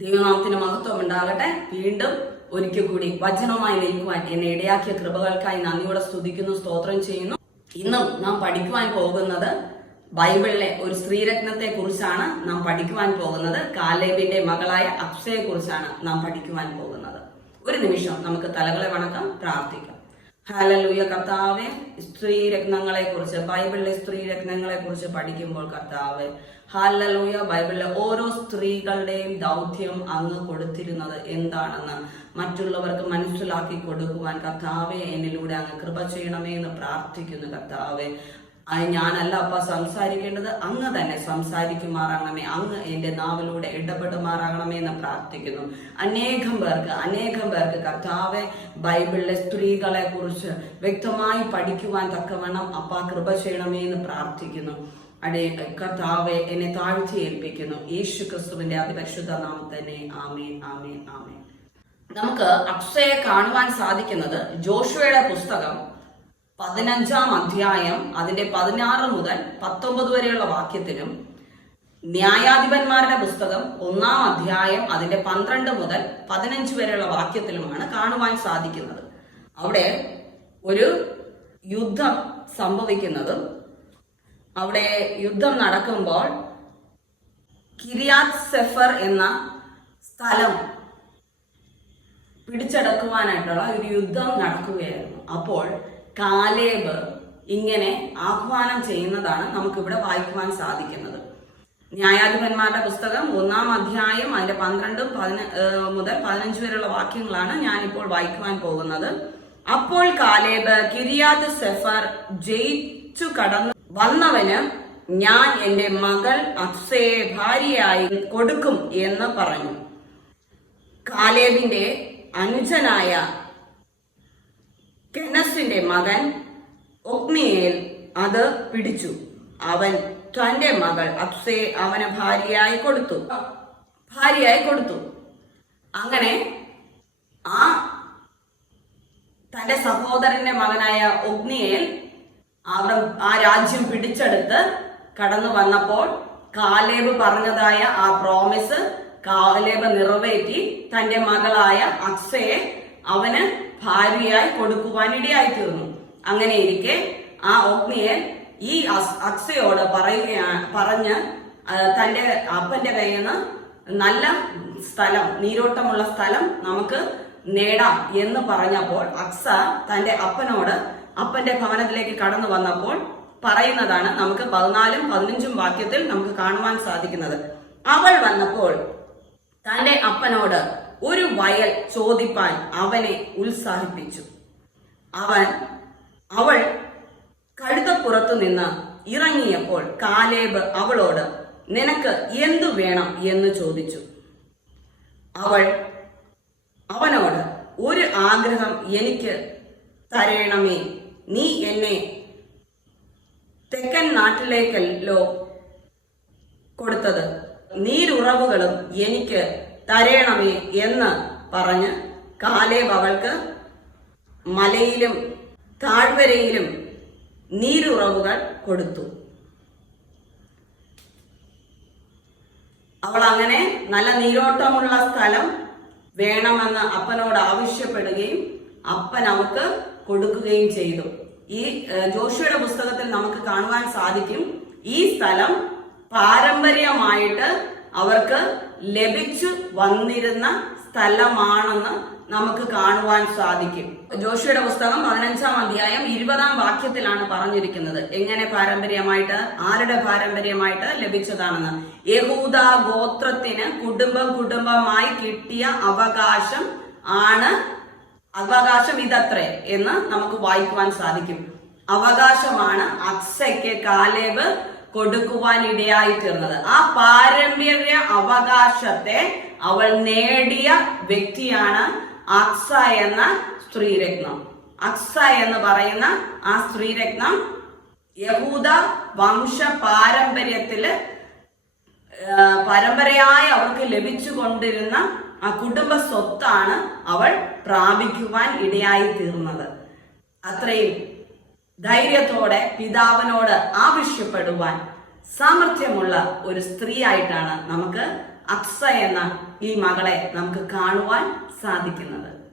ദൈവനാമത്തിന് മഹത്വം ഉണ്ടാകട്ടെ. വീണ്ടും ഒരിക്കൽ കൂടി വചനവുമായി ലയിക്കുവാൻ എന്നെ ഇടയാക്കിയ കൃപകൾക്കായി നന്ദിയോടെ സ്തുതിക്കുന്നു, സ്തോത്രം ചെയ്യുന്നു. ഇന്നും നാം പഠിക്കുവാൻ പോകുന്നത് ബൈബിളിലെ ഒരു സ്ത്രീരത്നത്തെ കുറിച്ചാണ് നാം പഠിക്കുവാൻ പോകുന്നത്. കാലേബിന്റെ മകളായ അക്സയെ കുറിച്ചാണ് നാം പഠിക്കുവാൻ പോകുന്നത്. ഒരു നിമിഷം നമുക്ക് തലകളെ വണക്കം, പ്രാർത്ഥിക്കാം. ഹല്ലേലൂയ. കർത്താവെ, സ്ത്രീരത്നങ്ങളെ കുറിച്ച്, ബൈബിളിലെ സ്ത്രീരത്നങ്ങളെ കുറിച്ച് പഠിക്കുമ്പോൾ കർത്താവെ, ഹല്ലേലൂയ, ബൈബിളിലെ ഓരോ സ്ത്രീകളുടെയും ദൗത്യം അങ്ങ് കൊടുത്തിരുന്നത് എന്താണെന്ന് മറ്റുള്ളവർക്ക് മനസ്സിലാക്കി കൊടുക്കുവാൻ കർത്താവെ എന്നിലൂടെ അങ്ങ് കൃപ ചെയ്യണമേ എന്ന് പ്രാർത്ഥിക്കുന്നു. കർത്താവെ, ഞാനല്ല അപ്പ സംസാരിക്കേണ്ടത്, അങ്ങ് തന്നെ സംസാരിക്കുമാറാകണമേ. അങ്ങ് എന്റെ നാവിലൂടെ ഇടപെടുമാറാകണമേ എന്ന് പ്രാർത്ഥിക്കുന്നു. അനേകം പേർക്ക് കർത്താവെ ബൈബിളിലെ സ്ത്രീകളെ കുറിച്ച് വ്യക്തമായി പഠിക്കുവാൻ തക്കവണ്ണം അപ്പ കൃപ ചെയ്യണമേ എന്ന് പ്രാർത്ഥിക്കുന്നു. കർത്താവെ, എന്നെ താഴ്ത്തി ഏൽപ്പിക്കുന്നു. യേശു ക്രിസ്തുവിന്റെ അതിപരിശുദ്ധ നാമം തന്നെ. ആമേൻ, ആമേൻ, ആമേൻ. നമുക്ക് അക്സയെ കാണുവാൻ സാധിക്കുന്നത് ജോഷുവയുടെ പുസ്തകം 15-ാം അധ്യായം അതിന്റെ 16 മുതൽ 19 വരെയുള്ള വാക്യത്തിലും, ന്യായാധിപന്മാരുടെ പുസ്തകം 1-ാം അധ്യായം അതിന്റെ 12 മുതൽ 15 വരെയുള്ള വാക്യത്തിലുമാണ് കാണുവാൻ സാധിക്കുന്നത്. അവിടെ ഒരു യുദ്ധം സംഭവിക്കുന്നതും, അവിടെ യുദ്ധം നടക്കുമ്പോൾ കിരിയാത്ത് സെഫർ എന്ന സ്ഥലം പിടിച്ചടക്കുവാനായിട്ടുള്ള ഒരു യുദ്ധം നടക്കുകയായിരുന്നു. അപ്പോൾ കാലേബ് ഇങ്ങനെ ആഹ്വാനം ചെയ്യുന്നതാണ് നമുക്കിവിടെ വായിക്കുവാൻ സാധിക്കുന്നത്. ന്യായാധിപന്മാരുടെ പുസ്തകം 1-ാം അധ്യായം അതിന്റെ 12 മുതൽ 15 വരെയുള്ള വാക്യങ്ങളാണ് ഞാനിപ്പോൾ വായിക്കുവാൻ പോകുന്നത്. അപ്പോൾ കാലേബ് കിരിയാത്ത് സെഫർ ജയിച്ചു കടന്നു വന്നവന് ഞാൻ എന്റെ മകൾ അക്സയെ ഭാര്യയായി കൊടുക്കും എന്ന് പറഞ്ഞു. കാലേബിന്റെ അനുജനായ കെനസിന്റെ മകൻ ഒത്നിയേൽ അത് പിടിച്ചു. അവൻ തന്റെ മകൾ അക്സയെ അവന് ഭാര്യയായി കൊടുത്തു. അങ്ങനെ തന്റെ സഹോദരന്റെ മകനായ ഒത്നിയേൽ ആ രാജ്യം പിടിച്ചെടുത്ത് കടന്നു വന്നപ്പോൾ കാലേബ് പറഞ്ഞതായ ആ പ്രോമിസ് കാലേബ് നിറവേറ്റി തന്റെ മകളായ അക്സയെ അവന് ഭാര്യയായി കൊടുക്കുവാനിടയായി തീർന്നു. അങ്ങനെ ഇരിക്കെ ആ ഒത്നിയേൽ ഈ അക്സയോട് പറഞ്ഞ് തന്റെ അപ്പന്റെ കയ്യിൽ നിന്ന് നല്ല സ്ഥലം, നീരോട്ടമുള്ള സ്ഥലം നമുക്ക് നേടാം എന്ന് പറഞ്ഞപ്പോൾ അക്സ തന്റെ അപ്പന്റെ ഭവനത്തിലേക്ക് കടന്നു വന്നപ്പോൾ പറയുന്നതാണ് നമുക്ക് 14-ഉം 15-ഉം വാക്യത്തിൽ നമുക്ക് കാണുവാൻ സാധിക്കുന്നത്. അവൾ വന്നപ്പോൾ തന്റെ അപ്പനോട് ഒരു വയൽ ചോദിപ്പാൻ അവനെ ഉത്സാഹിപ്പിച്ചു. അവൾ കഴുതപ്പുറത്തു നിന്ന് ഇറങ്ങിയപ്പോൾ കാലേബ് അവളോട് നിനക്ക് എന്തു വേണം എന്ന് ചോദിച്ചു. അവനോട് ഒരു ആഗ്രഹം എനിക്ക് തരേണമേ, നീ എന്നെ തെക്കൻ നാട്ടിലേക്കല്ലോ കൊടുത്തത്, നീരുറവുകളും എനിക്ക് തരേണമേ എന്ന് പറഞ്ഞ് കാലേബ് അവൾക്ക് മലയിലും താഴ്വരയിലും നീരുറവുകൾ കൊടുത്തു. അവൾ അങ്ങനെ നല്ല നീരോട്ടമുള്ള സ്ഥലം വേണമെന്ന് അപ്പനോട് ആവശ്യപ്പെടുകയും അപ്പൻ അവൾക്ക് കൊടുക്കുകയും ചെയ്തു. ഈ ജോഷുവയുടെ പുസ്തകത്തിൽ നമുക്ക് കാണുവാൻ സാധിക്കും, ഈ സ്ഥലം പാരമ്പര്യമായിട്ട് അവർക്ക് ലഭിച്ചു വന്നിരുന്ന സ്ഥലമാണെന്ന് നമുക്ക് കാണുവാൻ സാധിക്കും. ജോഷുവയുടെ പുസ്തകം 15-ാം അധ്യായം 20-ാം വാക്യത്തിലാണ് പറഞ്ഞിരിക്കുന്നത് എങ്ങനെ പാരമ്പര്യമായിട്ട്, ആരുടെ പാരമ്പര്യമായിട്ട് ലഭിച്ചതാണെന്ന്. യഹൂദ ഗോത്രത്തിന് കുടുംബമായി കിട്ടിയ അവകാശം ഇതത്രേ എന്ന് നമുക്ക് വായിക്കുവാൻ സാധിക്കും. അവകാശമാണ് അക്സയ്ക്ക് കാലേബ് കൊടുക്കുവാൻ ഇടയായി തീർന്നത്. ആ പാരമ്പര്യ അവകാശത്തെ അവൾ നേടിയ വ്യക്തിയാണ് അക്സ എന്ന സ്ത്രീരത്നം. അക്സ എന്ന് പറയുന്ന ആ സ്ത്രീരത്നം യഹൂദ വംശ പരമ്പരയായി അവർക്ക് ലഭിച്ചു കൊണ്ടിരുന്ന ആ കുടുംബ സ്വത്താണ് അവൾ പ്രാപിക്കുവാൻ ഇടയായി തീർന്നത്. അത്രയും ധൈര്യത്തോടെ പിതാവിനോട് ആവശ്യപ്പെടുവാൻ സാമർഥ്യമുള്ള ഒരു സ്ത്രീ ആയിട്ടാണ് നമുക്ക് അക്സ എന്ന ഈ മകളെ നമുക്ക് കാണുവാൻ സാധിക്കുന്നത്.